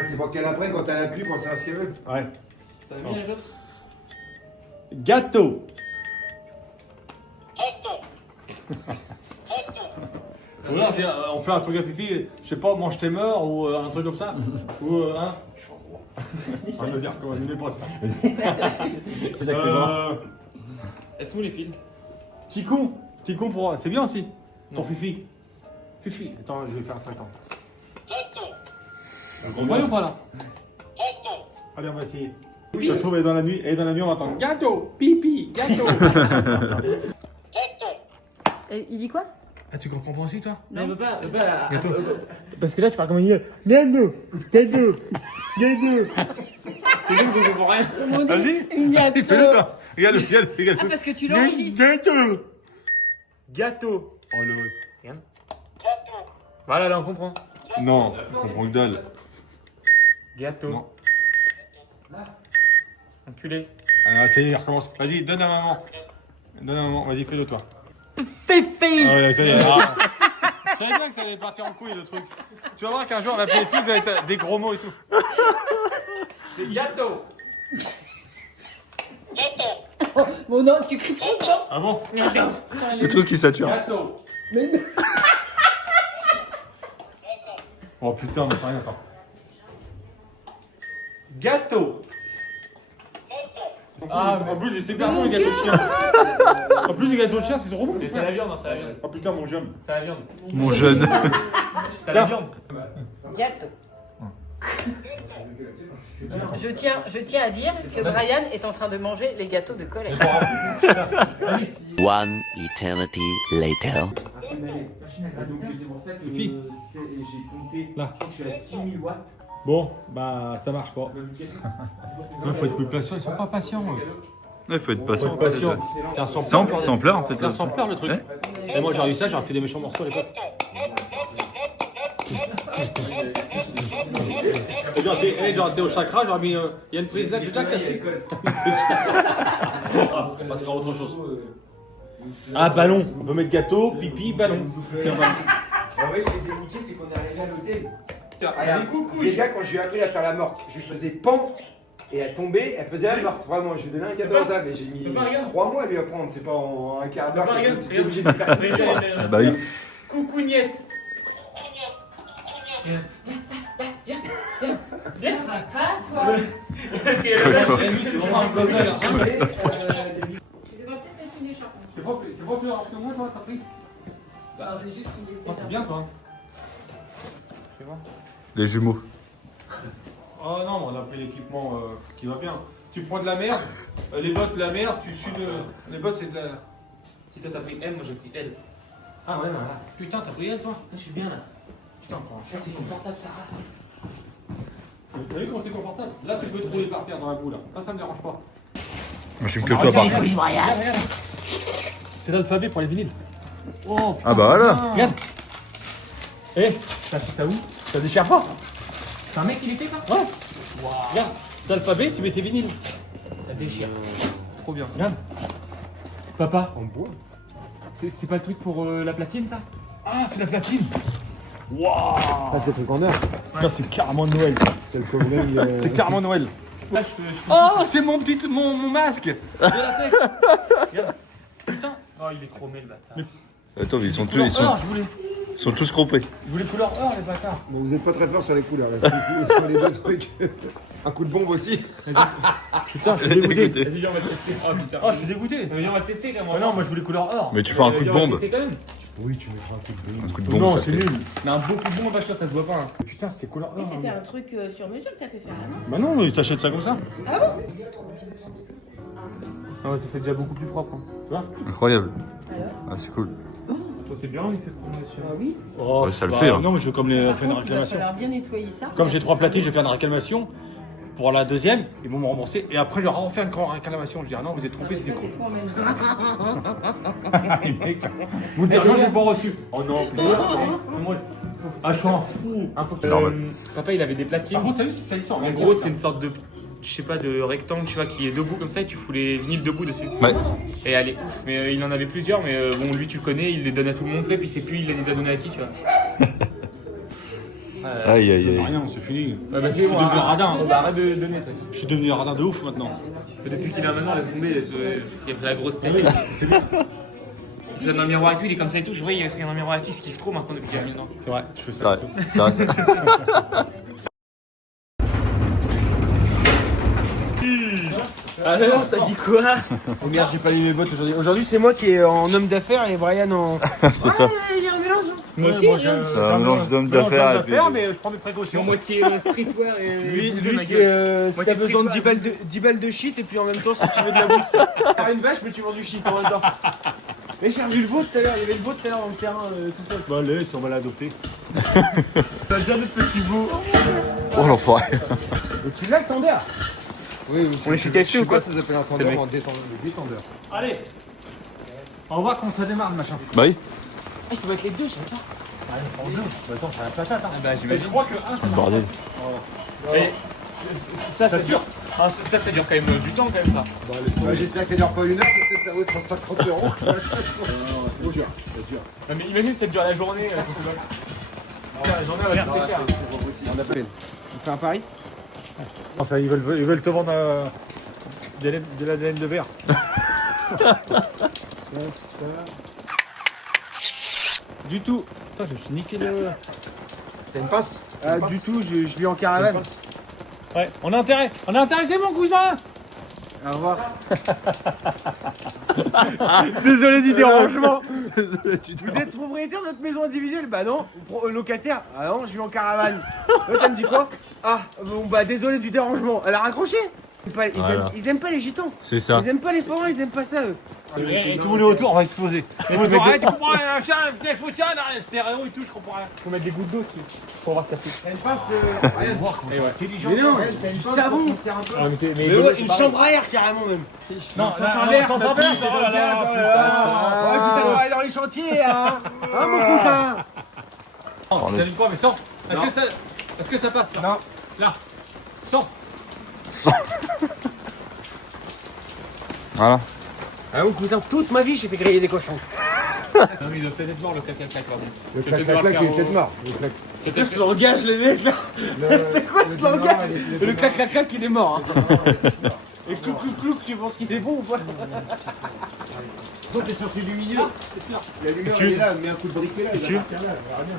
Ah, c'est pour qu'elle apprenne quand elle appuie pour savoir ce qu'elle veut. Ouais. T'as mis les autres? Gâteau. Voilà, on fait un truc à Fifi, je sais pas, mange tes morts ou un truc comme ça. Ou hein. On va dire comment, il n'est pas ça. Elles sont où les piles? Petit con pour. C'est bien aussi. Pour Fifi. Fifi, attends, je vais faire un truc. On va aller ou pas là? Allez, on va essayer. Ça se trouve, elle est dans la nuit, on va entendre gâteau, pipi, gâteau. Et il dit quoi? Ah, tu comprends pas aussi, toi? Non, elle veut pas. Gâteau. Parce que là, tu parles comme une gueule. Gâteau. Je comprends rien. Vas-y. Gâteau. Fais-le, toi. Regarde. Ah, parce que tu l'enregistres. Gâteau. Gâteau. Oh, le. Regarde. Voilà, là, on comprend. Non, on comprend que dalle. Gâteau. Non. Enculé. Ah, ça y est, il recommence. Vas-y, donne à maman. Vas-y, fais-le, toi. Pépé. Ah ouais, ça y est. Ah. Je savais bien que ça allait partir en couille, le truc. Tu vas voir qu'un jour, on va appeler dessus, ça va être des gros mots et tout. C'est gâteau. Bon, non, tu cries trop fort. Ah bon? Le truc qui sature. Gâteau. Mais non. Oh putain, on sait rien, attends. Gâteau. Ah, en plus, c'est super bon, les gâteaux de chien. En plus, les gâteaux de chien, c'est trop bon. Mais c'est la viande, c'est la viande. Oh putain, mon jeune. C'est la viande. Mon jeune. C'est la viande. Gâteau. Je tiens à dire que Brian est en train de manger les gâteaux de Colette. One eternity later. C'est pour ça que Fille. j'ai compté. Là. Je crois que je suis à 6000 watts. Bon, bah, ça marche pas. Il faut être plus patient, ils sont pas patients. Il faut être patient. C'est un Sampleur en fait. C'est un sampleur le truc. Et moi j'aurais eu ça, j'aurais fait des méchants morceaux à l'époque. Et j'aurais été au chakra, j'aurais mis. Il y a une prise de Jack là-dessus. On passera à autre chose. Ah, ballon. On peut mettre gâteau, pipi, ballon. Tiens, ballon. Ah ouais, je les ai niqués, c'est qu'on est arrivé à l'hôtel. Regarde, les gars, quand je lui ai appris à faire la morte, je lui faisais pan et elle tombait, elle faisait la morte. Vraiment, je lui donnais un cadeau à ça, mais j'ai mis 3 mois à lui apprendre. C'est pas en un quart d'heure que tu es obligé de le faire tous les jours. Ah bah oui. Coucougnette. Ça va pas, toi? Parce que la nuit, c'est vraiment un gommel. Tu devrais peut-être mettre une écharpe. C'est pas plus large que moi, toi, t'as pris? Non, c'est juste qu'il était C'est bien, toi. Les jumeaux. Oh non, on a pris l'équipement qui va bien. Tu prends de la merde, les bottes de la merde, tu sues de. Les bottes, c'est de la. Si toi t'as pris M, moi j'ai pris L. Ah ouais, voilà. Putain, t'as pris elle, toi? Je suis bien là. Putain, prends un Ça c'est confortable, ça race. T'as vu comment c'est confortable? Là, tu peux te rouler par terre dans la boue, là. Ça me dérange pas. Moi je fume que toi par contre. C'est l'alphabet pour les vinyles. Oh, putain, Ah bah voilà. regarde. Eh, t'as fait ça où? Ça déchire pas? C'est un mec qui l'était ça? Ouais. Regarde, c'est l'alphabet, tu mets tes vinyles. Ça déchire. Trop bien. Regarde. Papa. En bois. C'est pas le truc pour la platine ça? Ah, c'est la platine. Ah, c'est le truc en or. Putain, c'est carrément Noël. C'est le problème. C'est carrément Noël. Oh, c'est mon petit mon masque de latex. Regarde. Putain. Oh il est chromé le bâtard. Attends, mais ils sont Couleur or, ils sont tous groupés. je voulais couleur or, les bâtards. Bon, vous êtes pas très fort sur les couleurs. Là. Sur les deux trucs. Un coup de bombe aussi. Putain, je suis dégoûté. Vas-y viens on va le tester. Oh putain. Oh, je suis dégoûté. Viens on va le tester quand même. Ah non, moi je voulais couleur or. Mais tu fais un coup de Viens, on va le bombe. tester quand même. Oui, tu mettras un coup de bombe. Un coup de bombe, Non, ça c'est fait. nul. Mais un beau coup de bombe vache ça se voit pas. Hein. Putain, c'était couleur or. Mais c'était un truc sur mesure que t'as fait faire, non? Bah non, mais t'achètes ça comme ça. Ah bon? C'est trop bien. Ah ouais, ça fait déjà beaucoup plus propre. Hein. Tu vois? Incroyable. Alors? Ah, c'est cool. Toi c'est bien il fait promotion. Ah oui? Oh, Ouais, ça le fait, hein. Non, mais je veux comme les Par faire une contre, il va réclamation. falloir bien nettoyer ça. Comme j'ai 3 platines, je vais faire une réclamation. Pour la deuxième, ils vont me rembourser. Et après, je leur refais une réclamation. Je dis, ah non, vous êtes trompé, Non, mais c'était toi, con. t'es trop emmène. Les mecs, vous dites, non, j'ai pas reçu. Oh non, putain. Moi, ah, je suis un fou. Faut que, Normal. papa il avait des platines. Par contre, t'as vu, ça y sort. En gros, c'est une sorte de, je sais pas, de rectangle, tu vois, qui est debout comme ça et tu fous les vinyles debout dessus. Ouais. Et elle est ouf. Mais il en avait plusieurs, mais bon, lui tu le connais, il les donne à tout le monde, tu sais, puis c'est plus il les a donnés à qui, tu vois. Aïe, aïe, aïe. Rien, c'est fini. Ouais, bah c'est Je suis bon, devenu radin. bah, arrête de nettoyer. Je suis devenu radin de ouf maintenant. Depuis qu'il est maintenant, laisse tomber, il a fait la grosse tête. Il se donne dans le miroir et tout, il est comme ça et tout. Je vois, il regarde dans le miroir et tout, il se kiffe trop maintenant depuis qu'il a mis dedans. C'est vrai, je fais C'est ça. vrai, c'est vrai, c'est vrai. Alors, ça dit quoi? Oh merde, j'ai pas mis mes bottes aujourd'hui. Aujourd'hui, c'est moi qui est en homme d'affaires et Brian en. C'est ça. Il y a un mélange. Moi aussi, C'est un mélange d'hommes d'affaires et puis. mais je prends des précautions. Moitié streetwear et. Lui, ma c'est gueule. si t'as besoin de 10 balles de shit et puis en même temps, si tu veux de la bouffe. T'as une vache, mais tu vends du shit en même temps. Mais j'ai revu le veau tout à l'heure, il y avait le veau tout à l'heure dans le terrain tout seul. Bah allez, si on va l'adopter. T'as déjà notre petit veau. Oh l'enfoiré. Donc tu l'as le tendeur. Oui, oui. On est chez KFC ou quoi? Ça s'appelle un tendeur en détendeur. Allez, on va voir quand ça démarre le machin. Bah oui. Il faut mettre les deux chacun. Allez, prends deux. Bah attends, j'ai la patate. Hein. Bah, Mais je crois que un, ça marche. Bordel. Et ça, T'as ça dure. Ah, ça dure quand même du temps, quand même, ça. Ouais, j'espère que ça dure pas une heure parce que ça vaut 150 €. C'est dur, c'est dur. Non, mais imagine, ça dure la journée. La journée va Non, c'est pas possible. On appelle. On fait un pari? Enfin, ils veulent te vendre de la laine de verre. Du tout. Putain, je me suis niqué le. T'as une pince? Du tout, je vis en caravane. Ouais, on a intérêt. On a intéressé mon cousin. Au revoir. Désolé du dérangement. Désolé, tu Vous êtes propriétaire de notre maison individuelle? Bah non. Locataire? Ah non, je vis en caravane. Toi, t'as me dit quoi? Ah, bon bah désolé du dérangement. Elle a raccroché. Ils aiment pas les gitans. C'est ça. Ils aiment pas les forains, ils aiment pas ça eux. Et tout le monde est autour, on va exploser. Tu comprends rien, venez, faut ça, stéréo et tout, je comprends rien. Faut mettre des gouttes d'eau dessus. Pour voir si ça fait. T'as une pince? Rien de voir quoi. Mais non, T'as une du pince, savon. ça sert un peu. Mais ouais, une chambre à air carrément même. Non, ça s'inverse. ça s'inverse, ça oh là là, s'inverse, oh là là. Ouais, puis ça doit aller dans les chantiers, hein. Hein, mon cousin? Non, ça s'allume pas, mais sors. Est-ce que ça passe là? Non. Là. Sors. Voilà. Ah, mon cousin, toute ma vie, j'ai fait griller des cochons. Non, mais il doit peut-être être mort le clac-clac là. Le clac-clac, il est peut-être mort. C'est quoi ce langage, les mecs là? C'est quoi ce langage? Le clac-clac-clac, il est mort. Hein. Et clou-clou-clou, tu penses qu'il est bon ou pas? Toi, t'es sur celui du milieu. C'est sûr. La lumière, elle est là, mets un coup de briquet là, il va partir là, on verra bien.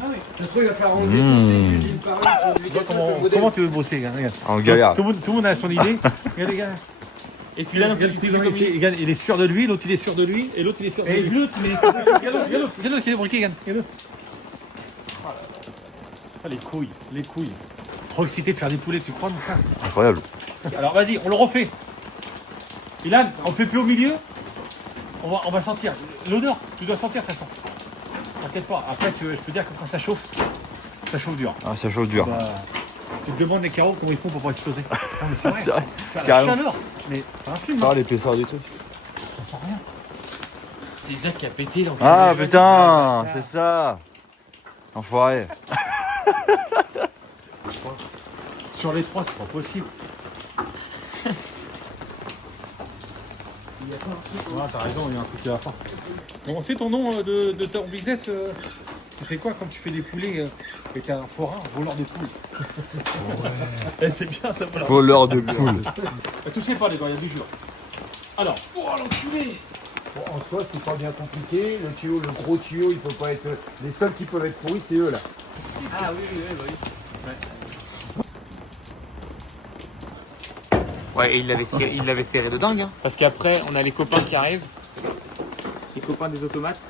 Non mais, ça se trouve, il va faire enlever une par une. Comment tu veux bosser, regarde, regarde. En galère. Tout le monde a son idée. Regarde les gars. Et puis là, regarde, il est sûr de lui, l'autre il est sûr de lui, et l'autre il est sûr de lui. Et l'autre, regarde l'autre qui est briqué, regarde. Ah, les couilles. Trop excité de faire des poulets, tu crois, mon frère? Incroyable. Alors vas-y, on le refait. Ilan, on fait plus au milieu. On va sentir. L'odeur, tu dois sentir de toute façon. T'inquiète pas. Après, je peux dire que quand ça chauffe dur. Ah, ça chauffe dur. Bah, tu te demandes les carreaux comment ils font pour pas exploser. Non, mais c'est vrai. C'est vrai. Tu as la Carrément. chaleur. Mais c'est un film. Ça, l'épaisseur du truc. Ça sent rien. C'est Isaac qui a pété dans Ah putain, c'est ça. Enfoiré. Sur les trois, c'est pas possible. Ah, t'as raison, il y a un truc qui va pas. Bon, c'est ton nom de ton business tu fais quoi quand tu fais des poulets avec un forain, voleur de poules? Eh, c'est bien ça, voilà. Voleur de poules. Touchez pas les gars, il y a du jeu. Alors, Oh l'enculé! Bon, en soi, c'est pas bien compliqué. Le tuyau, le gros tuyau, il peut pas être. Les seuls qui peuvent être pourris, c'est eux là. Ah oui. Ouais, et il l'avait serré de dingue. Hein. Parce qu'après, on a les copains qui arrivent. Les copains des automates.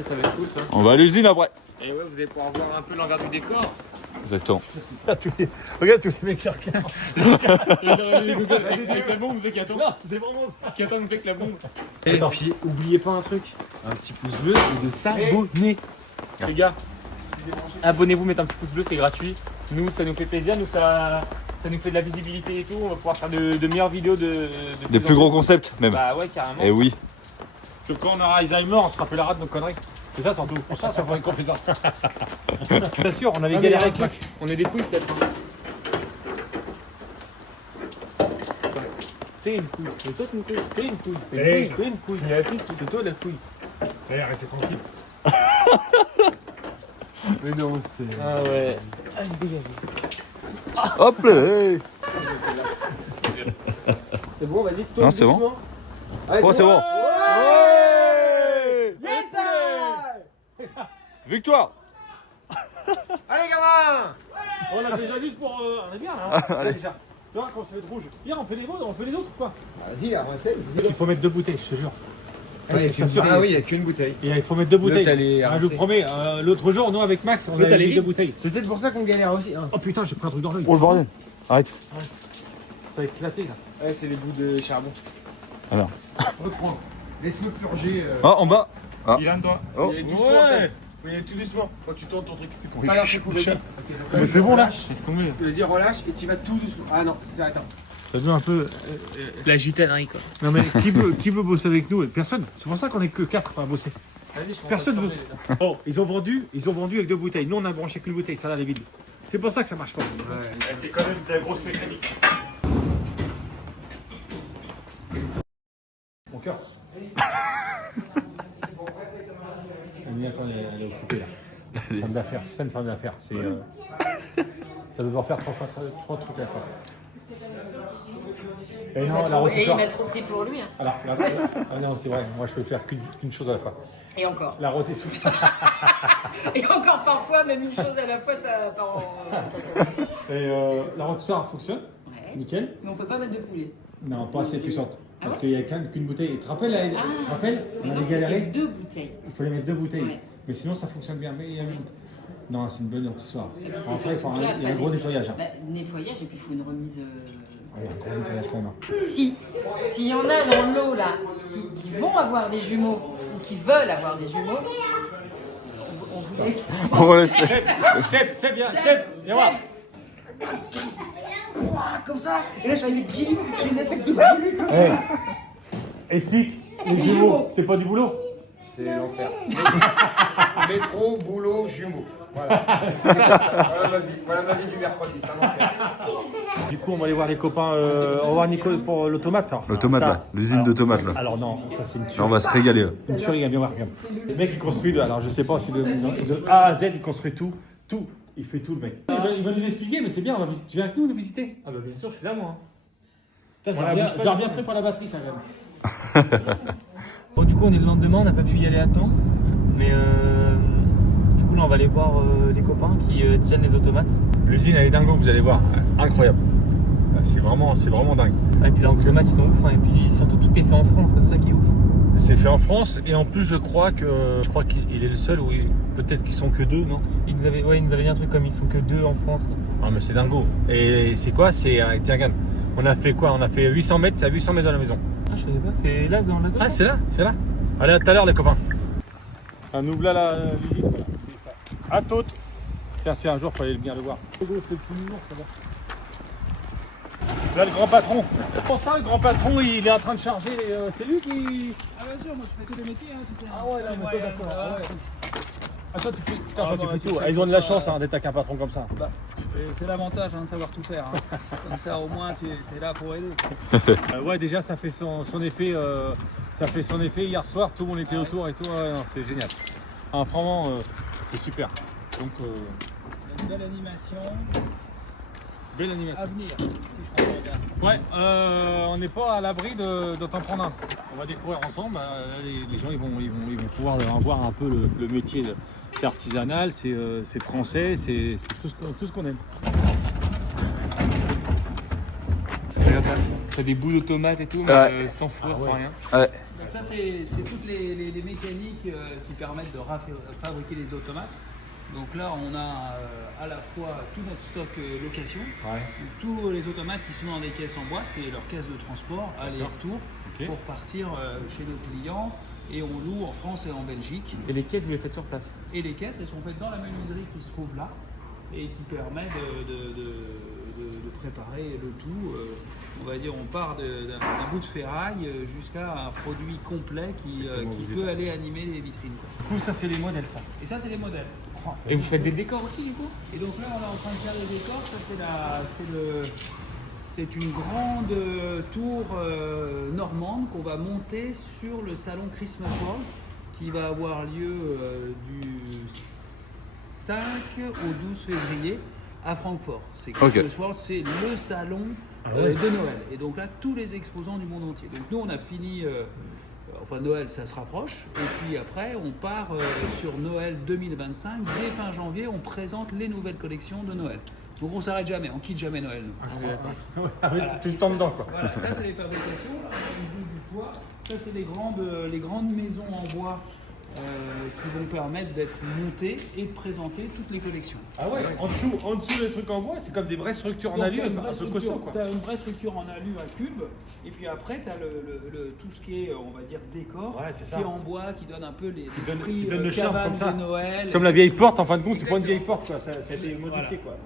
Ça va être cool ça. On va à l'usine après. Et ouais, vous allez pouvoir voir un peu l'envers du décor. Exactement. regarde tous les mecs qui regardent. Avec la bombe, c'est qui attend. Non, c'est vraiment ça. Qui attend avec la bombe. Et puis, oubliez pas un truc. Un petit pouce bleu et de s'abonner. Les gars, abonnez-vous, mettez un petit pouce bleu, c'est gratuit. Nous, ça nous fait plaisir. Nous, ça nous fait de la visibilité et tout. On va pouvoir faire de meilleures vidéos Des plus gros concepts même. Bah ouais, carrément. Et oui. Que quand on aura Alzheimer, on se rappellera de nos conneries. C'est ça surtout. Pour ça faudrait qu'on fait ça. Bien sûr, on avait galéré avec ça. On est des couilles peut-être. T'es une couille. Et toi, t'es une couille. T'es une couille. Hey. T'es une couille. C'est toi la couille. Allez, restez tranquille. Mais non, c'est. Ah ouais. Ah, il dégage. Hop là. C'est bon, vas-y, tourne. Non, c'est bon. doucement. Allez, Oh, c'est bon. Ouais. Yes, sir. Victoire. Allez, gamin! On a déjà juste pour. On est bien là. Hein. Allez. Déjà. Tu vois, quand on se fait de rouge. Viens, on fait les autres, quoi. Vas-y, la recette. Il faut mettre 2 bouteilles, je te jure. Ah oui, il n'y a qu'une bouteille. Et il faut mettre 2 bouteilles. L'autre, elle est Ah, je vous rincée. promets, l'autre jour, nous avec Max, on L'autre, a elle est mis 2 vide. bouteilles. C'est peut-être pour ça qu'on galère aussi. Hein. Oh putain, j'ai pris un truc dans l'œil. Oh le bordel. Arrête. Ça a éclaté là. Ouais, c'est les bouts de charbon. Alors. Reprends. Laisse-le purger. Ah, en bas. Ilan, toi. Oh. Et doucement, Seb. Faut y aller tout doucement. Quand tu tournes ton truc. Pas l'air fait coucher. Mais c'est bon là. Laisse tomber. Vas-y, relâche et tu vas tout doucement. Ah non, c'est attends. Ça devient un peu. La gitanerie, quoi. Non mais qui veut bosser avec nous? Personne. C'est pour ça qu'on est que 4 à bosser. Personne veut. Oh, ils ont vendu avec 2 bouteilles. Nous on a branché qu'une bouteille, ça là, les vides. C'est pour ça que ça marche pas. C'est quand même de la grosse mécanique. Mon cœur. Attends, elle est occupée là. Femme d'affaires, c'est une femme d'affaires. C'est. Ça doit devoir faire 3 trucs à faire. Et non, la Et il rotisserie. m'a trop pris pour lui. Hein. Alors, ah non, c'est vrai, moi je peux faire qu'une chose à la fois. Et encore. La rotisserie. Et encore parfois, même une chose à la fois, ça part en. Et la rotisserie fonctionne, Ouais. nickel. Mais on peut pas mettre de poulet. Non, pas assez puissante. Ah Parce ouais qu'il n'y a qu'une bouteille. Et tu te rappelles, Mais on non, avait c'était galéré. 2 bouteilles. Il fallait mettre 2 bouteilles. Ouais. Mais sinon, ça fonctionne bien. Mais non, c'est une bonne rotisserie. Et puis c'est Après, il surtout là, y a un gros fallait- nettoyage. Hein. Bah, nettoyage et puis il faut une remise. Il y a un gros nettoyage quand même. S'il y en a dans l'eau là qui vont avoir des jumeaux ou qui veulent avoir des jumeaux, on vous laisse. On va laisser. C'est bien, viens voir. Comme ça. Et là, je fais des petits. J'ai une attaque de petits. Explique, les Les jumeaux, jumeaux. c'est pas du boulot. C'est l'enfer. Métro, boulot, jumeaux. Voilà. Voilà ma vie du mercredi, c'est un enfer. Du coup, on va aller voir les copains. On va voir Nico pour l'automate. L'automate Ça. là, l'usine de tomates là. Alors non, ça c'est une Là, on tuerie. va se régaler là. Une tuerie, viens voir, regarde. Le mec il construit, alors je sais pas si de A à Z il construit tout. Il fait tout le mec. Il va nous expliquer, mais c'est bien, tu viens avec nous le visiter. Ah bah bien sûr, je suis là, moi. Putain, Voilà, bouge pas. j'ai bien pris pour la batterie ça quand même. Bon, du coup, on est le lendemain, on n'a pas pu y aller à temps. Mais du coup, là, on va aller voir les copains qui tiennent les automates. L'usine elle est dingo, vous allez voir. Incroyable. C'est vraiment dingue. Et puis, les automates, ils sont ouf. Hein. Et puis, surtout, tout est fait en France, c'est ça qui est ouf. C'est fait en France et en plus je crois qu'il est le seul où peut-être qu'ils sont que 2, non? Ils nous avaient dit un truc comme ils sont que 2 en France. Ah mais c'est dingo. Et c'est quoi? C'est tiens regarde. On a fait quoi? On a fait 800 mètres, c'est à 800 mètres de la maison. Ah, je savais pas, c'est là dans la zone. Ah c'est là. Allez à tout à l'heure les copains. Ah, nous voilà la visite, voilà. C'est ça. À toutes. Tiens, si un jour il fallait bien le voir. Là le grand patron. Pour ça le grand patron il est en train de charger c'est lui qui. Ah bien sûr, moi je fais tous les métiers, hein, tu sais. Ah ouais là, mais toi, d'accord. ça va. Ah ouais. Ah toi tu fais, putain, toi, Ah, tu bah, fais tu tout. fais Ah, ils ont de la chance tout, d'être avec un patron comme ça. Bah, c'est l'avantage hein, de savoir tout faire. Hein. Comme ça au moins tu es là pour aider. Ouais déjà ça fait son effet ça fait son effet hier soir, tout le monde était autour et tout, ouais, non, c'est génial. Ah, vraiment c'est super. Donc Une belle animation belle animation. à venir, si je comprends bien. Ouais, on n'est pas à l'abri de t'en prendre un. On va découvrir ensemble. Les gens ils vont pouvoir voir un peu le métier. C'est artisanal, c'est français, c'est tout ce qu'on aime. Regarde, t'as des bouts d'automates et tout, mais Ouais. sans four, Ah ouais. sans rien. Ouais. Donc ça c'est toutes les mécaniques qui permettent de fabriquer les automates. Donc là on a à la fois tout notre stock location, Ouais. donc, tous les automates qui sont dans des caisses en bois, c'est leur caisse de transport, aller-retour, Ok. pour partir chez nos clients et on loue en France et en Belgique. Et les caisses, vous les faites sur place. Et les caisses, elles sont faites dans la menuiserie qui se trouve là et qui permet de préparer le tout. On va dire, on part d'un bout de ferraille jusqu'à un produit complet qui peut aller animer les vitrines, quoi. Du coup ça c'est les modèles ça. Et ça, c'est les modèles. Et vous faites des décors aussi, du coup? Et donc là, on est en train de faire les décors. Ça, c'est une grande tour normande qu'on va monter sur le salon Christmas World qui va avoir lieu du 5 au 12 février à Francfort. C'est Ok. Christmas World, c'est le salon de Noël. Et donc là, tous les exposants du monde entier. Donc nous, on a fini, enfin Noël, ça se rapproche. Et puis après, on part sur Noël 2025. Dès fin janvier, on présente les nouvelles collections de Noël. Donc on s'arrête jamais, on quitte jamais Noël. Nous. Voilà. Tout le temps dedans, quoi. Voilà, ça c'est les fabrications, là, au niveau du toit. Ça c'est les grandes maisons en bois qui vont permettre d'être montées et de présenter toutes les collections. Ah ouais, en dessous des trucs en bois, c'est comme des vraies structures en alu, un peu costaud, quoi. Tu as une vraie structure en alu à cube, et puis après tu as tout ce qui est, on va dire, décor, Ouais, c'est ça. qui est en bois, qui donne un peu l'esprit qui donne le charme cabane comme ça. de Noël. Comme la vieille porte, en fin de compte, c'est pas une vieille porte, quoi. Ça a été modifié, quoi.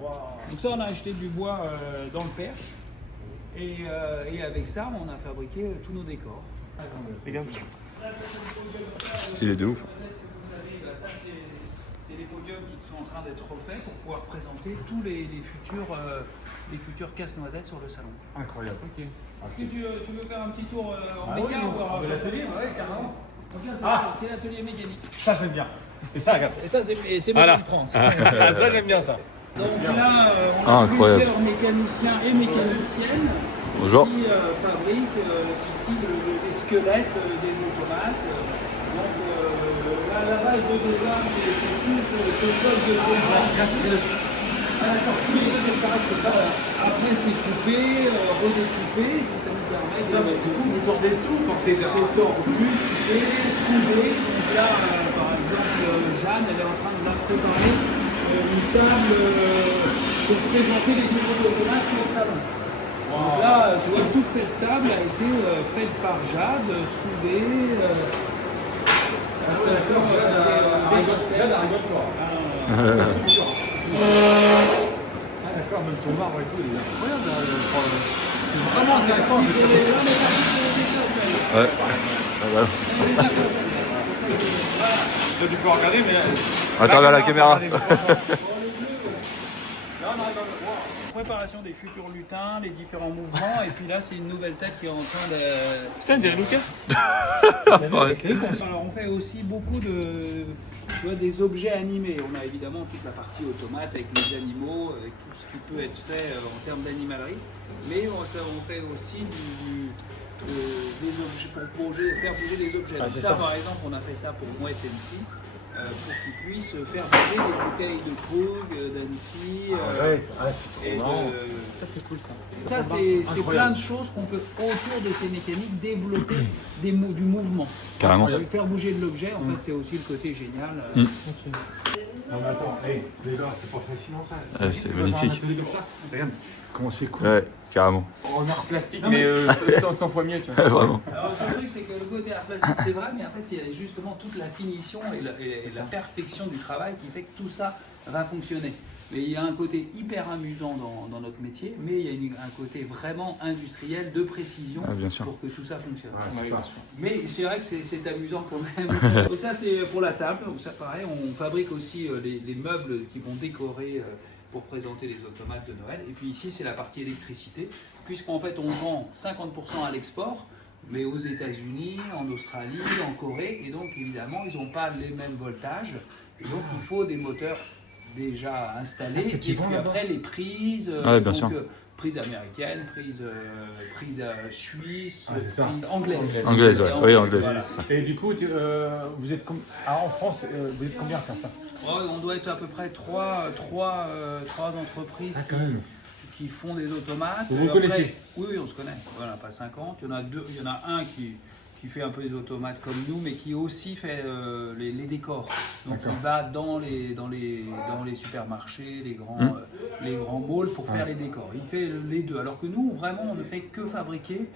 Donc ça, on a acheté du bois dans le Perche, et avec ça, on a fabriqué tous nos décors. Regarde. Stylé de ouf. Ça, c'est les podiums qui sont en train d'être refaits pour pouvoir présenter tous les futurs casse-noisettes sur le salon. Incroyable. Ok. Est-ce que tu veux faire un petit tour en Ah méca oui, ou en de l'atelier, ouais, carrément. Donc là, Ah. c'est l'atelier mécanique. Ça, j'aime bien. Et ça, regarde. Et ça, c'est Voilà. Made in France. Ça, j'aime bien ça. Donc là, on a Incroyable. plusieurs mécaniciens et mécaniciennes Bonjour. qui fabriquent ici les squelettes des automates. Donc là, la base de départ, c'est tout ce stock de automates. Après, c'est coupé, redécoupé, et ça nous permet de. Du coup, vous tordez tout, forcément. C'est tordu, coupé, soudé. Donc là, par exemple, Jeanne, elle est en train de la préparer une table pour présenter les nouveaux automates sur le salon. Donc là, tu vois, toute cette table a été faite par Jade, soudée. Attention, Jade arrive pas. Ah d'accord, même ton marbre et tout, il est incroyable. C'est vraiment intéressant. Ouais. Ah, voilà. Tu peux regarder, mais. À travers la caméra. Là, on arrive à la préparation des futurs lutins, les différents mouvements, et puis là, c'est une nouvelle tête qui est en train de. Putain, dirait Lucas. Alors, on fait aussi beaucoup des objets animés. On a évidemment toute la partie automate avec les animaux, avec tout ce qui peut être fait en termes d'animalerie, mais on fait aussi des objets pour faire bouger les objets. Ah, Donc c'est ça, ça. par exemple, on a fait ça pour Mouette Annecy, pour qu'ils puissent faire bouger les bouteilles de Krug, d'Annecy. Arrête, c'est et trop marrant. Ça, c'est cool, ça. Ça, c'est plein de choses qu'on peut, autour de ces mécaniques, développer du mouvement. Carrément. Faire bouger de l'objet, en fait, c'est aussi le côté génial. Non, mais attends, hey, les gars, c'est pas fascinant ça. C'est magnifique. Un atelier comme ça. Regarde, comment c'est cool. Ouais, carrément. En art plastique, mais 100 fois mieux, tu vois. Vraiment. Alors, le truc, c'est que le côté art plastique, c'est vrai, mais en fait, il y a justement toute la finition et la perfection du travail qui fait que tout ça va fonctionner. Mais il y a un côté hyper amusant dans notre métier, mais il y a un côté vraiment industriel, de précision, Ah, bien sûr. pour que tout ça fonctionne. Ouais, c'est ça. Mais c'est vrai que c'est amusant quand même. Donc ça, c'est pour la table. Donc ça, pareil, on fabrique aussi les meubles qui vont décorer pour présenter les automates de Noël. Et puis ici, c'est la partie électricité, puisqu'en fait, on vend 50% à l'export, mais aux États-Unis, en Australie, en Corée. Et donc, évidemment, ils n'ont pas les mêmes voltages. Et donc, il faut des moteurs déjà installés. Et puis après, les prises. Ouais, bien sûr. Prise américaine, prise suisse, Ah, c'est ça. prise anglaise. Anglaise, ouais. Oui, anglaise, Voilà. c'est ça. Et du coup, vous êtes en France, vous êtes combien à faire ça? On doit être à peu près trois entreprises qui font des automates. Vous connaissez? Oui, on se connaît. Voilà, pas 50. Il y en a un qui fait un peu des automates comme nous, mais qui aussi fait les décors. Donc il va dans les supermarchés, les grands malls pour faire les décors. Il fait les deux. Alors que nous, vraiment, on ne fait que fabriquer.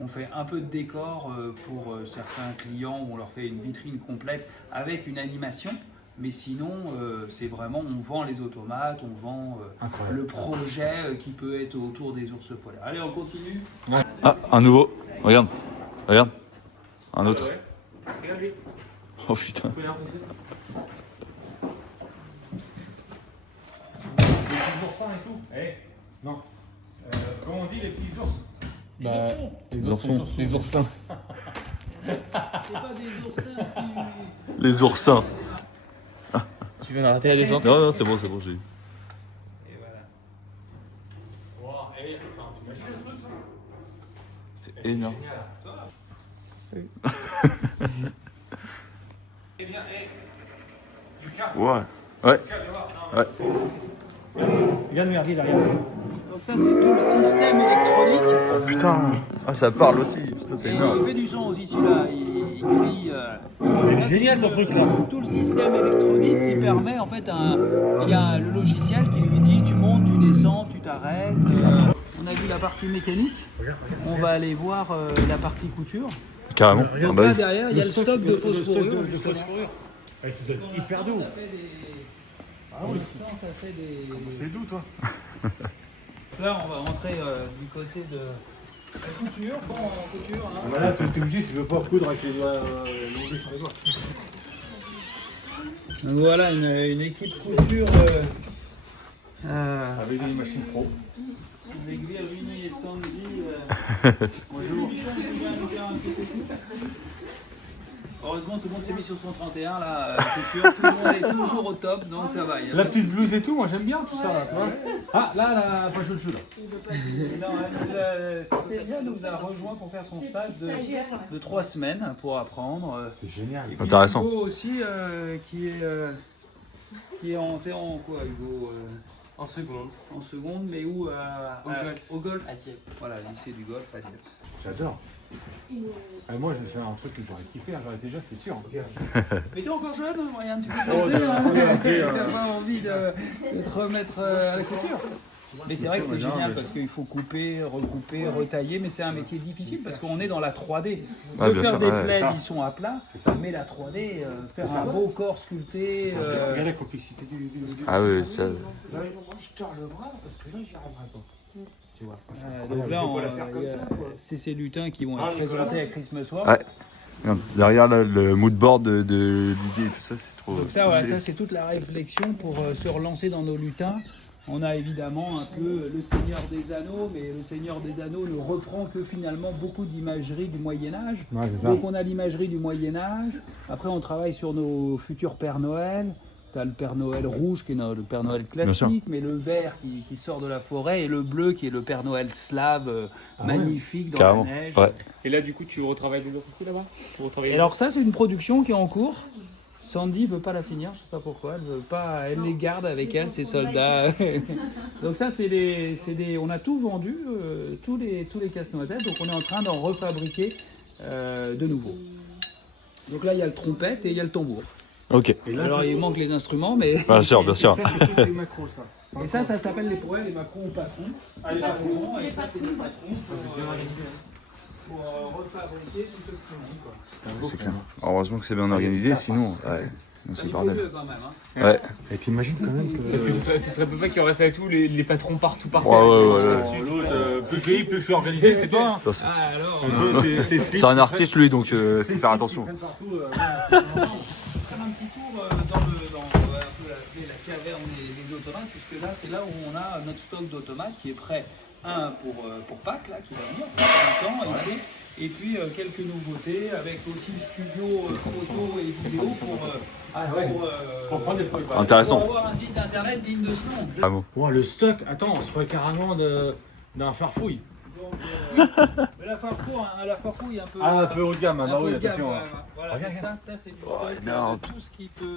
On fait un peu de décor pour certains clients où on leur fait une vitrine complète avec une animation. Mais sinon, c'est vraiment, on vend les automates, on vend le projet qui peut être autour des ours polaires. Allez, on continue. Ah, un nouveau. Regarde. Regarde. Un autre. Regarde lui. Oh putain. Les petits oursins et tout. Non. Comment on dit les petits ours? Les oursons. Les oursins. C'est pas des oursins qui... Les oursins. Tu viens d'arrêter la descente. Non, non, c'est bon, j'ai eu. Et voilà. Wow, hey, attends, t'imagines le truc là? C'est énorme. Eh bien, Lucas. Ouais. Ouais. Ouais. Regarde, regarde, derrière. Donc ça c'est tout le système électronique. Oh putain. Ah, ça parle aussi. Putain, c'est Et il énorme. fait du son aussi celui-là, il crie. C'est génial ton truc là. Tout le système électronique qui permet en fait il y a le logiciel qui lui dit tu montes, tu descends, tu t'arrêtes. On a vu la partie mécanique, on va aller voir la partie couture. Carrément. Ah, Donc bah là oui. derrière il y a le stock de fausses fourrures. de justement. phosphorure. Ouais, ça doit être hyper doux. Ça fait des... Pour l'instant, ça fait des... C'est doux toi. Là on va rentrer du côté de la couture, bon en couture. Hein. Voilà, tu es obligé, tu veux pas coudre avec les doigts longués sur les doigts. Donc voilà une équipe couture Avec des machines pro. avec Virginie et Sandy. Bonjour. Heureusement tout le monde s'est mis sur son 31 là, couture, tout le monde est toujours au top donc ça va. La petite blouse et tout, moi j'aime bien tout ça là, tu vois. Ah, là, la poche de chou là. Célia nous a rejoint pour faire son stage de 3 semaines pour apprendre. C'est génial. Et puis Intéressant. Hugo aussi qui est en quoi Hugo En seconde. En seconde, mais où au golf. À Dieppe. Voilà, lycée du golf à Dieppe. J'adore. Moi, c'est un truc que j'aurais kiffé, j'aurais été jeune, c'est sûr. Mais t'es encore jeune, rien, tu peux Oh, te laisser, hein. après, T'as pas envie de te remettre à la couture. Mais c'est vrai que c'est génial parce qu'il faut couper, recouper, retailler, mais c'est un métier difficile parce qu'on est dans la 3D. On Ouais, peut bien faire sûr, des ouais. plaids, ils sont à plat, mais la 3D, faire un beau corps sculpté. Regarde la complexité du. Ah oui, ça. Là, je tords le bras parce que là, j'y arriverai pas. Tu vois. Donc là, je vais pas la faire comme ça, quoi. c'est ces lutins qui vont être présentés à Christmas Soir. Ouais. Regarde, derrière là, le mood board de Didier et tout ça, c'est trop. Donc ça, voilà, ça c'est toute la réflexion pour se relancer dans nos lutins. On a évidemment un peu le Seigneur des Anneaux, mais le Seigneur des Anneaux ne reprend que finalement beaucoup d'imagerie du Moyen-Âge. Ouais, c'est ça. Donc on a l'imagerie du Moyen-Âge. Après on travaille sur nos futurs Pères Noël. Tu as le Père Noël rouge qui est le Père Noël classique, mais le vert qui sort de la forêt et le bleu qui est le Père Noël slave, magnifique dans Carrément. la neige. Ouais. Et là, du coup, tu retravailles des os aussi là-bas? Et alors ça c'est une production qui est en cours. Sandy veut pas la finir, je sais pas pourquoi, elle veut pas, elle les garde avec elle, ses soldats. Donc ça c'est des, on a tout vendu, tous les casse-noisettes, donc on est en train d'en refabriquer de nouveau. Donc là il y a le trompette et il y a le tambour. Ok. Alors il manque les instruments, mais. Bien sûr, bien sûr. Ça, c'est tous les macros, ça. Et ça s'appelle les macros au patron. Ah, les patrons, et ça c'est les patrons pour refabriquer tout ce petit monde, quoi. C'est clair. Heureusement que c'est bien organisé, sinon, ouais, sinon c'est Il le faut bordel. mieux quand même. Hein. Ouais. Et t'imagines quand même que. Parce que ce serait pas qu'il y aurait ça et tout, les patrons partout par Ouais, ouais, ouais. L'autre, plus pays, plus je suis organisé, c'est toi. Ça, c'est- Ah alors. C'est un artiste lui, donc faut faire attention. On va faire un petit tour dans un peu la caverne des automates, puisque là c'est là où on a notre stock d'automates qui est prêt. Un pour Pâques là qui va venir, pour le temps, et puis quelques nouveautés avec aussi le studio photo et vidéo Pour prendre des photos. Intéressant. pour avoir un site internet digne de ce nom. Ah bon. Wow, le stock, attends, on se ferait carrément d'un farfouille. Donc, mais la farfouille un peu. Ah, un peu haut de gamme, un bah peu oui, haut de gamme, attention. voilà, Regarde, ça c'est du stock, énorme. tout ce qui peut.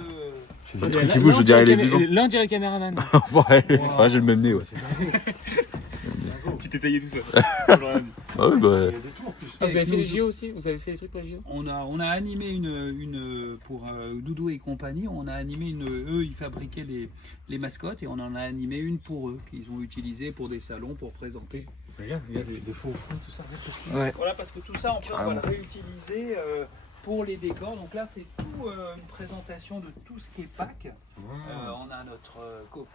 Le truc qui bouge, je dirais les vivants. L'un dirait le caméraman. Ouais, ouais, j'ai le même nez, ouais. Tu t'es taillé tout ça. Ah oui, bah. Ah, vous avez fait les JO aussi? Vous avez fait les trucs pour les JO? On a animé une pour Doudou et compagnie, on a animé eux ils fabriquaient les mascottes et on en a animé une pour eux qu'ils ont utilisé pour des salons pour présenter. Regarde, il y a des faux fruits, tout ça. Ouais. Voilà parce que tout ça on peut on va le réutiliser pour les décors. Donc là c'est tout une présentation de tout ce qui est Pâques. On a notre coque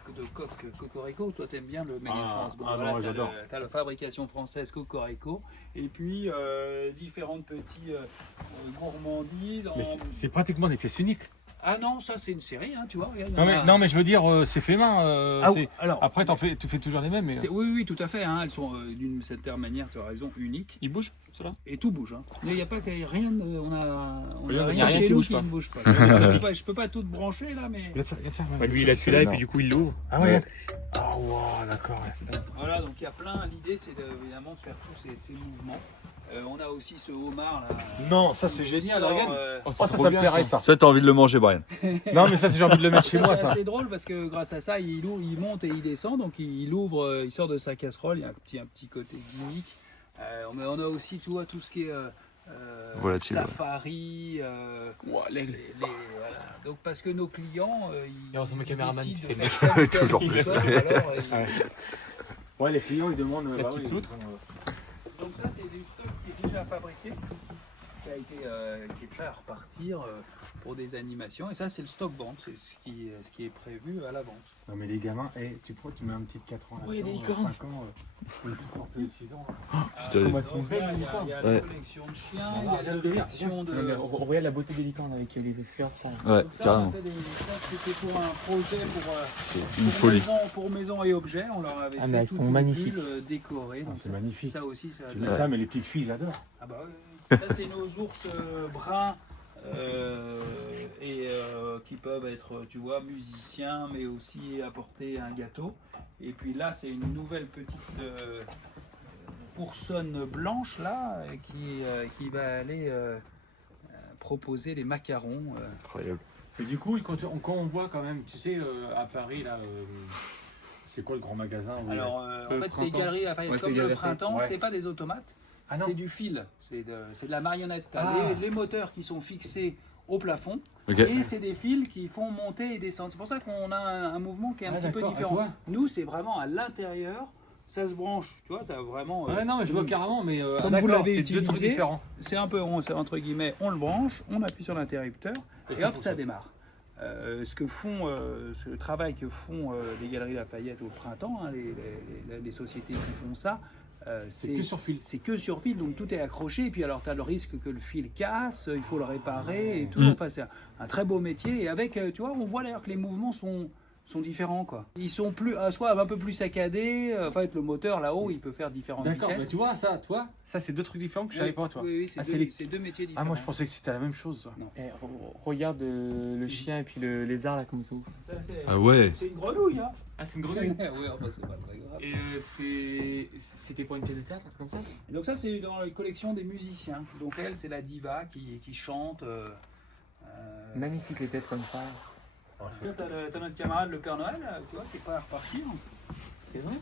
Cocorico. Toi t'aimes bien le Made in France. Bon, voilà, non, j'adore. t'as la fabrication française Cocorico et puis différentes petites gourmandises. Mais c'est pratiquement des pièces uniques. Ah non, ça c'est une série, hein, tu vois. Regarde, Non mais je veux dire, c'est fait main. Ah oui, alors, Après, tu fais toujours les mêmes. Mais... oui, tout à fait. Hein, elles sont d'une certaine manière, tu as raison, uniques. Ils bougent, ceux-là? Et tout bouge. Hein. Mais il n'y a pas rien. On a y a rien rien chez qui nous bouge qui pas. ne bouge pas. Je peux pas tout brancher là, mais. Regarde ça. Bah, lui, il a celui-là et puis du coup, il l'ouvre. Ah ouais. Ah wow, d'accord. Voilà, donc il y a plein. L'idée, c'est évidemment de faire tous ces mouvements. On a aussi ce homard là. Non, ça c'est génial. Regarde. Oh, Oh, ça me plairait ça. Ça, t'as envie de le manger, Brian. Non, mais ça, j'ai envie de le mettre chez moi, C'est ça. assez drôle parce que grâce à ça, il monte et il descend, donc il ouvre, il sort de sa casserole. Il y a un petit côté gimmick. Mais on a aussi, tu vois, tout ce qui est Volatile, safari. l'aigle. Voilà. Donc parce que nos clients, Il y aura son caméraman qui décident de sait faire tel toujours tel plus. sol, alors, Ouais, les clients, ils demandent. La petite loutre. Donc ça, c'est du stock qui est déjà fabriqué, qui est prêt à repartir pour des animations. Et ça, c'est le stock vente, c'est ce qui est prévu à la vente. Non, mais les gamins, tu mets un petit 4 ans. Oui, là-dedans, les licornes. 5 ans, plus fort que 6 ans. Putain. Comment Donc, il y a la collection de chiens, il y a la collection de... On regarde la beauté des licornes avec les fleurs, ça. Ouais, Donc ça, carrément. ça, c'était pour un projet C'est une folie. pour maison et objets. On leur avait Ah, mais fait elles toute sont une magnifiques. bulle décorée. Donc C'est magnifique. ça aussi, ça Tu dis ça, mais les petites filles, ils adorent. Ah bah ouais. Ça, c'est nos ours bruns qui peuvent être, tu vois, musiciens, mais aussi apporter un gâteau. Et puis là, c'est une nouvelle petite oursonne blanche là qui va aller proposer les macarons. Incroyable. Et du coup, quand on voit quand même, tu sais, à Paris, là, c'est quoi le grand magasin où- Alors, en fait, les printemps. galeries Lafayette, Ouais, c'est comme les le Lafayette. printemps, Ouais. c'est pas des automates, Ah non. c'est du fil, c'est de la marionnette. T'as Ah. les moteurs qui sont fixés au plafond, Ok. et c'est des fils qui font monter et descendre. C'est pour ça qu'on a un mouvement qui est un Ah, petit peu d'accord. différent. Et toi Nous, c'est vraiment à l'intérieur, ça se branche, tu vois, t'as vraiment... Ouais, non, mais je vois carrément, mais Comme d'accord, vous l'avez c'est deux trucs utilisé, différents. c'est un peu rond, c'est entre guillemets, on le branche, on appuie sur l'interrupteur, et ça hop, ça fonctionne. démarre. Ce travail que font les Galeries Lafayette au printemps, hein, les sociétés qui font ça, C'est que sur fil. c'est que sur fil, donc tout est accroché, et puis alors tu as le risque que le fil casse, il faut le réparer et tout. Mm. Enfin, c'est un très beau métier, et avec, tu vois, on voit d'ailleurs que les mouvements sont différents, quoi. Ils sont soit un peu plus saccadés, en fait, le moteur là-haut, il peut faire différentes D'accord, mais vitesses. tu vois, ça, c'est deux trucs différents que je savais pas, toi. Oui, Ah, c'est deux métiers différents. Ah, moi, je pensais que c'était la même chose, ça. Regarde le chien et puis le lézard là, comme ça ouvre. Ça, c'est- Ah ouais. C'est une grenouille, hein. Ah, c'est une grenouille. Oui, enfin, c'est pas très grave. Et c'était pour une pièce de théâtre, un truc comme ça? Et donc ça, c'est dans la collection des musiciens. Donc elle, c'est la diva qui chante. Magnifique les têtes comme ça. T'as notre camarade le Père Noël, tu vois, qui est prêt à repartir. C'est vrai?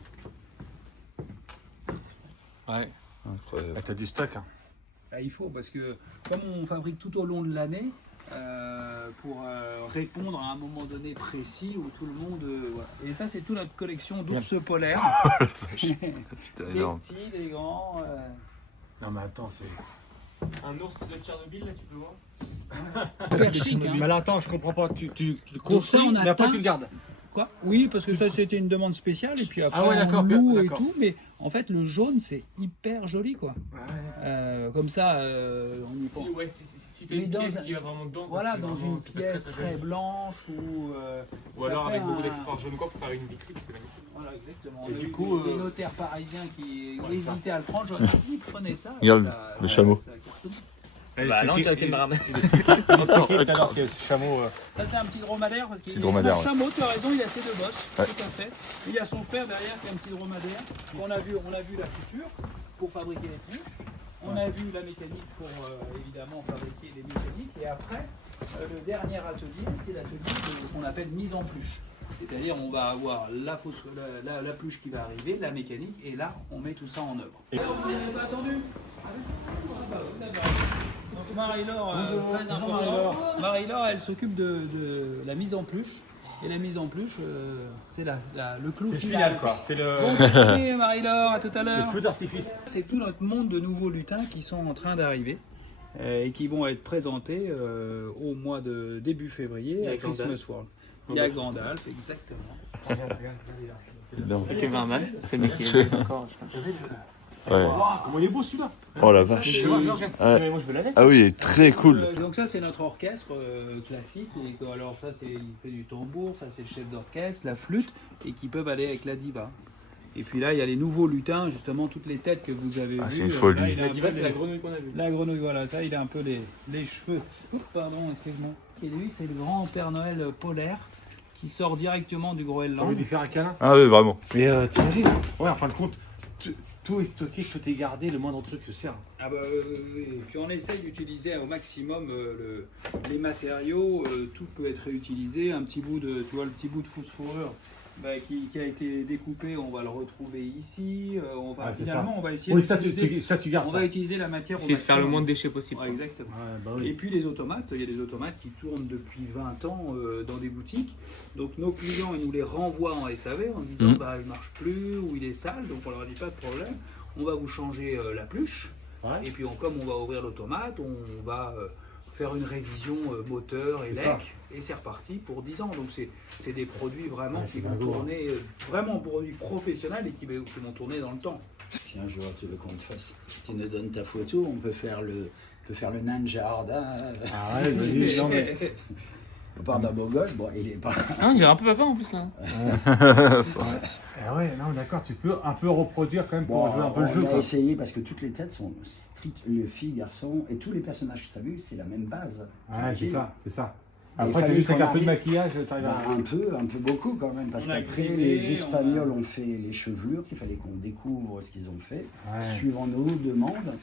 Ouais. Incroyable. Ah, t'as du stock, hein. Là, il faut, parce que comme on fabrique tout au long de l'année, pour répondre à un moment donné précis où tout le monde... voilà. Et ça, c'est toute notre collection d'ours polaires. Putain, Les énorme. petits, les grands... Non, mais attends, c'est. Un ours de Tchernobyl là, tu peux voir? hyper chic, hein. Mais là, attends, je comprends pas. Tu Donc construis, ça, on mais après, atteint- tu le gardes. Quoi? Oui, parce que ça c'était une demande spéciale et puis après Ah ouais, d'accord, on loue et d'accord. tout, mais en fait le jaune c'est hyper joli quoi. Comme ça, on y pense. Si t'as Mais une dans pièce un- qui va vraiment dedans, Voilà, c'est dans vraiment- une ça peut être pièce très joli. blanche ou Ou alors ça avec fait beaucoup un- d'export jaune quoi pour faire une vitrine, c'est magnifique. Voilà, exactement. Et On a du eu coup, des notaires parisiens qui Ouais, hésitaient à le prendre, j'aurais dit prenez ça. Regarde, ça- le ça- chameau. ça cartonne. Bah non, tu as été me ramener. Expliquez tout à l'heure que ce chameau. Ça c'est un petit dromadaire parce qu'il Petit est dromadaire, un ouais. chameau, tu as raison, il a ses deux bosses, Ouais. tout à fait. Et il y a son frère derrière qui est un petit dromadaire. On a vu la couture pour fabriquer les pluches. On a vu la mécanique pour évidemment fabriquer les mécaniques. Et après, le dernier atelier, c'est l'atelier qu'on appelle mise en pluche. C'est-à-dire on va avoir la pluche qui va arriver, la mécanique, et là on met tout ça en œuvre. Vous n'avez pas attendu? Donc Marie-Laure, très important. Marie-Laure, elle s'occupe de la mise en pluche. Et la mise en pluche, c'est le clou C'est final. final, quoi. C'est le. Bonne journée, Marie-Laure, à tout à Le l'heure. feu d'artifice. C'est tout notre monde de nouveaux lutins qui sont en train d'arriver et qui vont être présentés au mois de début février à Christmas World. Il y a Gandalf, exactement. Énorme. Le cameraman, c'est le mec qui est encore. Ouais. Waouh, comment il est beau celui-là. Oh la Ça, vache. c'est- Ouais. Mais moi je veux la laisse. Ah oui, il est très cool. Donc ça c'est notre orchestre classique. Et alors ça c'est il fait du tambour, ça c'est le chef d'orchestre, la flûte, et qui peuvent aller avec la diva. Et puis là il y a les nouveaux lutins, justement toutes les têtes que vous avez Ah, vues. c'est une folie. Là, il a La un diva peu c'est les- la grenouille qu'on a vue. La grenouille, voilà, ça il a un peu les cheveux. Oups, pardon, excuse-moi. Et lui c'est le grand Père Noël polaire qui sort directement du J'ai envie Groenland. de lui faire un câlin. Ah oui, vraiment. Mais t'imagines? Ouais, en fin de compte, tout est stocké, tout est gardé, le moindre truc se sert. Ah bah oui. Et puis on essaye d'utiliser au maximum les matériaux, tout peut être réutilisé. Un petit bout de, tu vois, le petit bout de fausse fourrure qui a été découpé, on va le retrouver ici. On va finalement, on va essayer Oui, ça tu gardes on ça. va utiliser la matière au Essayer de faire le maximum. moins de déchets possible. Ouais, exactement. Ouais, bah Et oui. puis les automates, il y a des automates qui tournent depuis 20 ans dans des boutiques. Donc nos clients, ils nous les renvoient en SAV en disant bah il marche plus ou il est sale, donc on leur dit pas de problème. On va vous changer la pluche. Ouais. Et puis comme on va ouvrir l'automate, on va faire une révision moteur et C'est ça. lec, et c'est reparti pour 10 ans. Donc c'est des produits vraiment Ouais, qui c'est vont dingo, hein. tourner, vraiment produits professionnels et qui vont tourner dans le temps. Si un jour tu veux qu'on te fasse, tu nous donnes ta photo, on peut faire le nain jardin. Ah ouais, vas-y, non mais. On part d'un beau gosse, bon, il est pas. Ah, on dirait un peu papa en plus là. Ah ouais, non, d'accord, tu peux un peu reproduire quand même pour Bon, jouer un peu le jeu. on a Quoi. essayé parce que toutes les têtes sont strictes, les filles, garçons, et tous les personnages que tu as vus, c'est la même base. Ouais, c'est ça, c'est ça. Et Après, il t'as fallait juste avec qu'on un peu de arrive- maquillage, t'arrives Bah, à. un peu beaucoup quand même, parce On a qu'après grimé, les Espagnols ont fait les chevelures, qu'il fallait qu'on découvre ce qu'ils ont fait, Ouais. suivant nos demandes.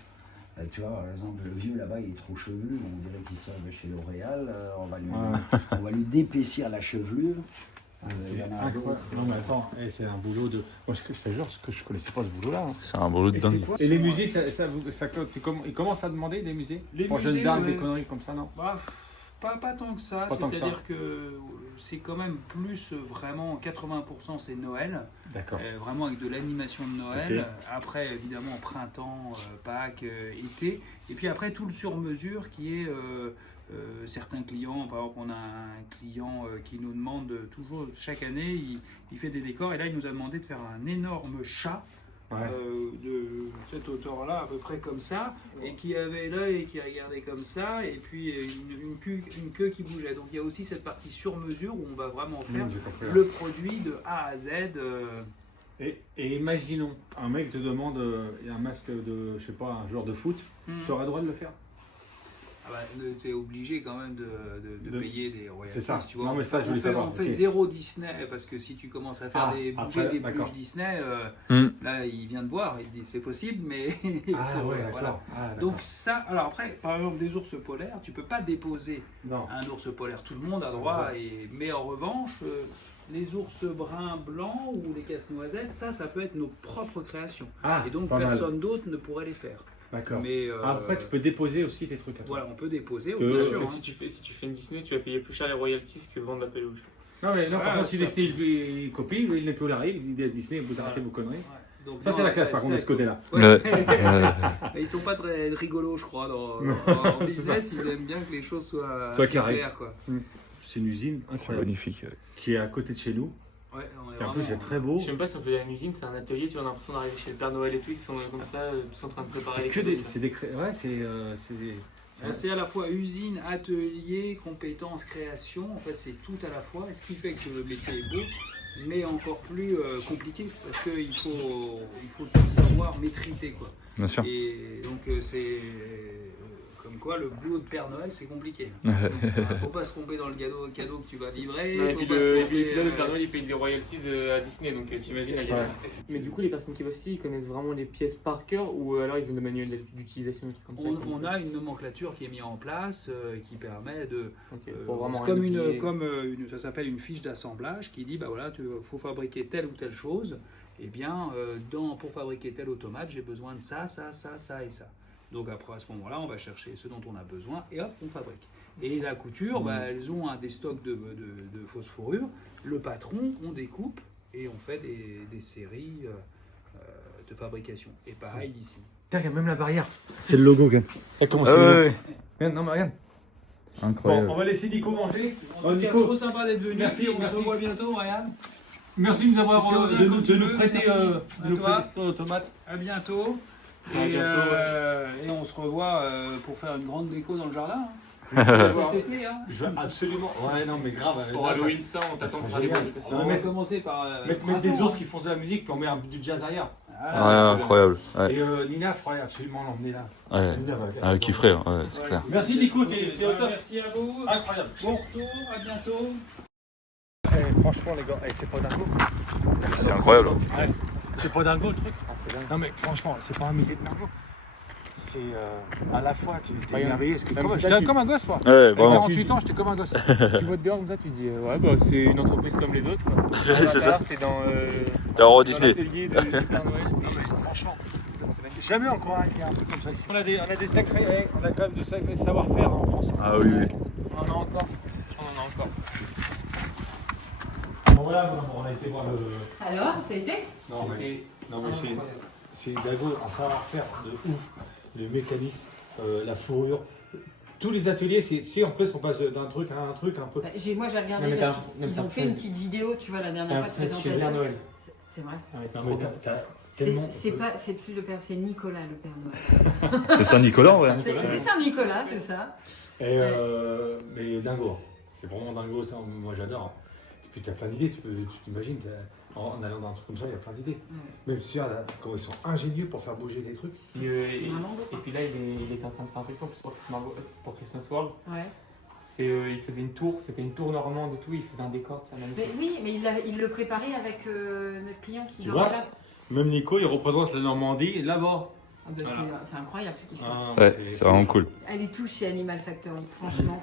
Tu vois, par exemple, le vieux là-bas, il est trop chevelu, on dirait qu'il sort de chez L'Oréal, on va lui d'épaissir la chevelure. Il y en a Incroyable. d'autres. Non mais attends, c'est un boulot de. Moi, c'est genre ce que je connaissais pas ce boulot-là. Hein. C'est un boulot de Et, dingue. et les musées, ils commencent à demander les musées Les pour musées, jeunes dames, ouais. des conneries comme ça, non? Bah, pas tant que ça, Pas tant que c'est-à-dire ça. que c'est quand même plus vraiment 80% c'est Noël, D'accord. vraiment avec de l'animation de Noël. Ok. Après évidemment printemps, Pâques, été, et puis après tout le sur-mesure qui est certains clients. Par exemple, on a un client qui nous demande toujours chaque année, il fait des décors et là il nous a demandé de faire un énorme chat. Ouais. De cette hauteur-là, à peu près comme ça, et qui avait l'œil qui regardait comme ça, et puis une queue qui bougeait. Donc il y a aussi cette partie sur mesure où on va vraiment faire J'ai compris. le produit de A à Z. Et imaginons, un mec te demande un masque de, je sais pas, un joueur de foot, tu aurais le droit de le faire? Ah bah, t'es obligé quand même de De- payer des royalties. C'est ça. Tu vois, Non, mais ça, je voulais savoir. On fait Ok. zéro Disney, parce que si tu commences à faire bouger après, des d'accord. pluches Disney, Hmm. là il vient de voir, il dit c'est possible, mais il Ah faut, ouais, d'accord. voilà. Ah, d'accord. Donc ça, alors après, par exemple des ours polaires, tu peux pas déposer Non. un ours polaire, tout le monde a droit, mais en revanche, les ours bruns blancs ou les casse-noisettes, ça peut être nos propres créations. Ah, Et donc pas mal. personne d'autre ne pourrait les faire. D'accord. Mais Après, tu peux déposer aussi tes trucs à toi. voilà, on peut déposer, Que- bien Parce sûr. que hein. si tu fais une Disney, tu vas payer plus cher les royalties que vendre la peluche. Non, mais non, par Ouais, contre, si ça- Disney il copie, il n'est plus la règle, il dit à Disney, vous arrêtez vos conneries. Ouais. Donc, Ça, c'est non, la classe, par contre, de ce côté-là. Ouais. Ouais. Mais ils sont pas très rigolos, je crois, en business. Ils aiment bien que les choses soient Soit assez carré. claires, quoi. C'est une usine C'est incroyable magnifique. qui est à côté de chez nous. Ouais, on est Et en plus, vraiment- c'est très beau. Je sais même pas si on peut dire une usine, c'est un atelier, tu vois, on a l'impression d'arriver chez le Père Noël et tout, ils sont comme ça, tous en train de préparer C'est que cadeaux, des. tu C'est des. Ouais, C'est à la fois usine, atelier, compétences, création. En fait, c'est tout à la fois. Ce qui fait que le métier est beau, mais encore plus compliqué parce qu'il faut tout savoir maîtriser, quoi. Bien sûr. Et donc c'est comme quoi le boulot de Père Noël c'est compliqué. Faut pas se tromper dans le cadeau que tu vas livrer. vois. Ouais, et faut puis, pas se et puis tromper, là, le Père Noël il paye des royalties à Disney, donc t'imagines la galère. Ouais. Mais du coup, les personnes qui bossent ici, ils connaissent vraiment les pièces par cœur ou alors ils ont des manuels d'utilisation, des trucs comme ça. on a une nomenclature qui est mise en place qui permet de Ok, pour vraiment c'est comme rien ça s'appelle une fiche d'assemblage qui dit bah voilà faut fabriquer telle ou telle chose. Eh bien pour fabriquer tel automate j'ai besoin de ça et ça. Donc après à ce moment-là on va chercher ce dont on a besoin et hop on fabrique. Et la couture elles ont des stocks de fausses fourrures. Le patron on découpe et on fait des séries de fabrication. Et pareil ici. Tiens, regarde, même la barrière. C'est le logo, regarde. Elle commence Ah ouais. Regarde, non, mais regarde. Incroyable. Bon, on va laisser Nico manger. En tout cas, Nico, trop sympa d'être venu. merci, on merci. se revoit bientôt Ryan. merci de nous avoir Si tu reviens quand tu de nous veux, prêter merci. À toi. ton automate. À bientôt. Et on se revoit pour faire une grande déco dans le jardin. Cet été, hein. Je veux absolument. Ouais, non, mais grave. Pour Halloween, ça, on t'attend pour aller voir. On va commencer par. Mettre des ours qui font de la musique, puis on met du jazz arrière. Ouais, incroyable. Ouais. Et Nina, faudrait absolument l'emmener là. Ouais. Ah, qui ferait, ouais, c'est clair. Merci Nico, t'es au top. Merci à vous. Incroyable. Bon retour, à bientôt. Franchement, les gars, c'est pas dingo. C'est incroyable. Ouais. C'est pas dingo le truc. Non, mais franchement, c'est pas un métier de dingo. C'est à la fois, tu es émerveillé. J'étais comme un gosse, moi. Ouais, À vraiment. 48 ans, j'étais comme un gosse. Tu vois dehors comme ça, tu dis ouais, bah c'est une entreprise comme les autres. Quoi. C'est ça. T'es dans, T'es en Euro Disney. l'atelier de Père Noël. Non, mais franchement, jamais encore qu'il y a un truc comme ça ici. On a des sacrés, on a quand même du sacré savoir-faire en France. Ah oui, oui. On en a encore. On en a encore. Bon, voilà, on a été voir le. Alors, ça a été? Non, mais c'est Dago, un savoir-faire de ouf. Le mécanisme, la fourrure. Tous les ateliers, c'est en plus on passe d'un truc à un truc un peu. Bah, moi j'ai regardé parce qu'ils ont fait une petite vidéo, tu vois, la dernière fois de présentation. Noël. C'est vrai. Non, mais tellement. C'est plus le père, c'est Nicolas le Père Noël. C'est Saint-Nicolas, ouais. C'est Saint-Nicolas, c'est ça. Et mais dingo, c'est vraiment dingo, ça, moi j'adore. Puis tu as plein d'idées, tu t'imagines, en allant dans un truc comme ça, il y a plein d'idées. Même si comment ils sont ingénieux pour faire bouger des trucs. Et puis là, il était en train de faire un truc pour Christmas World. Ouais. Il faisait une tour, c'était une tour normande et tout, il faisait un décor, ça magnifique. Mais oui, mais il le préparait avec notre client qui Tu est vois, là. même Nico, il représente la Normandie là-bas. Ah bah c'est incroyable ce qu'il fait. Ouais, c'est vraiment cool. Elle est touche chez Animal Factory, franchement.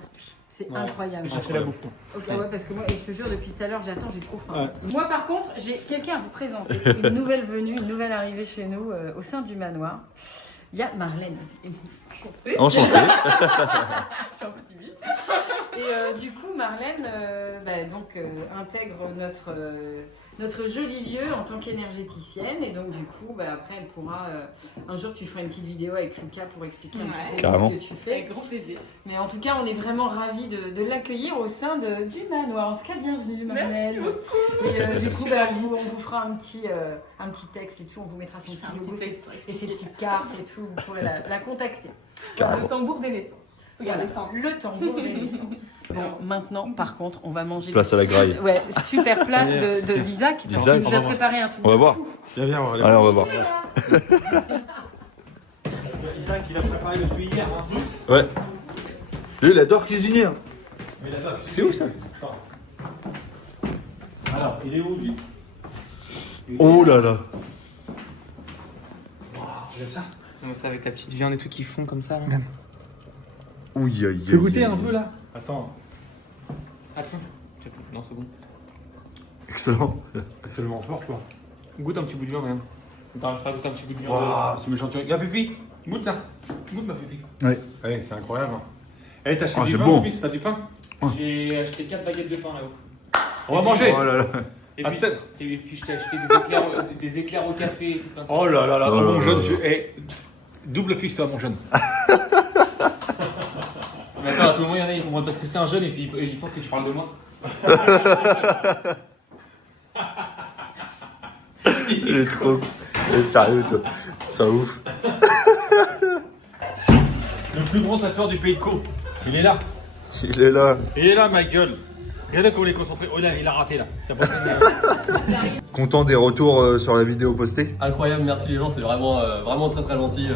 C'est incroyable. J'ai cherché la bouffe. Ok, ouais, parce que moi, et je te jure, depuis tout à l'heure, j'attends, j'ai trop faim. Moi, par contre, j'ai quelqu'un à vous présenter. Une nouvelle venue, une nouvelle arrivée chez nous, au sein du manoir. Il y a Marlène. Enchanté. Je suis un peu timide. Et du coup, Marlène intègre notre joli lieu en tant qu'énergéticienne. Et donc, du coup, après, elle pourra. Un jour, tu feras une petite vidéo avec Lucas pour expliquer un petit peu ce que tu fais. Avec grand plaisir. Mais en tout cas, on est vraiment ravis de l'accueillir au sein du manoir. En tout cas, bienvenue, Marlène. Merci beaucoup. Et du coup, on vous fera un petit texte et tout. On vous mettra son petit logo et ses petites cartes et tout. Vous pourrez la contacter. Le tambour des naissances. Regardez ça. Le tambour des naissances. Bon, maintenant, par contre, on va manger. Place à la graille. Ouais, super plat d'Isaac. Il nous a préparé un truc. On va voir. Viens, on va aller. Allez, on va voir. Isaac, il a préparé depuis hier un truc. Ouais. Lui, il adore cuisiner. Mais il adore. C'est où ça? Alors, il est où lui? Oh là là. Regarde ça. Donc ça avec la petite viande et tout qui fond comme ça là. Ouh, aïe, Fais goûter un peu là. Attends. Attends. Non, c'est bon. Excellent. Tellement fort quoi. Goûte un petit bout de viande même. Attends, je vais goûter un petit bout de viande. Waouh, c'est méchant. Y'a Fifi, goûte ça. Goûte ma Fifi. Ouais. Ouais, c'est incroyable. Eh, t'as acheté Ah, du c'est pain, bon. Fifi? T'as du pain? J'ai acheté 4 baguettes de pain là-haut. On va manger. Oh là là. Et Ah, puis, peut-être. et puis je t'ai acheté des éclairs au café et tout plein de Oh là là là, Oh là mon là jeune, là. double fils toi, mon jeune. Mais attends, tout le monde y en a, ils comprennent parce que c'est un jeune et puis ils pensent que tu parles de moi. Il est trop. Sérieux, toi. Ça ouf. Le plus grand tatoueur du pays de Caux. Il est là. Il est là. Il est là, ma gueule. Regardez comment il est concentré. Oh là, il a raté là. T'as pas Content des retours sur la vidéo postée? Incroyable, merci les gens, c'est vraiment, vraiment très très gentil.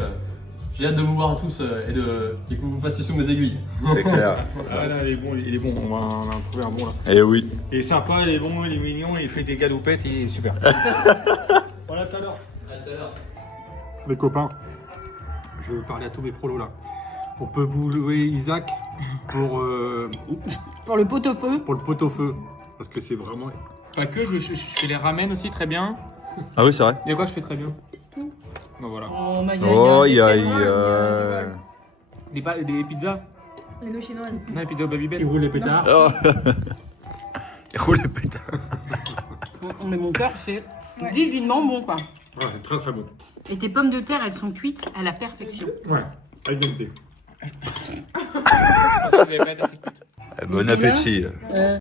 J'ai hâte de vous voir tous et que vous passiez sous mes aiguilles. C'est clair. Ah là, il est bon, on va en trouver un bon là. Eh oui. Il est sympa, il est bon, il est mignon, il fait des galoupettes, il est super. Voilà, tout à l'heure. Les copains, je veux parler à tous mes frolos là. On peut vous louer Isaac pour le pot-au-feu. Pour le pot-au-feu. Parce que c'est vraiment. Pas que, je fais les ramen aussi très bien. Ah oui, c'est vrai. Et quoi, je fais très bien. Donc voilà. Oh, aïe aïe. Des pizzas. Les noix chinoises. Non, les pizzas au Babybel. Il roule les pétards. Oh. Il roule les pétards. Mais mon cœur, c'est divinement bon quoi. Ouais, très très bon. Et tes pommes de terre, elles sont cuites à la perfection. Ouais, avec des Bon appétit.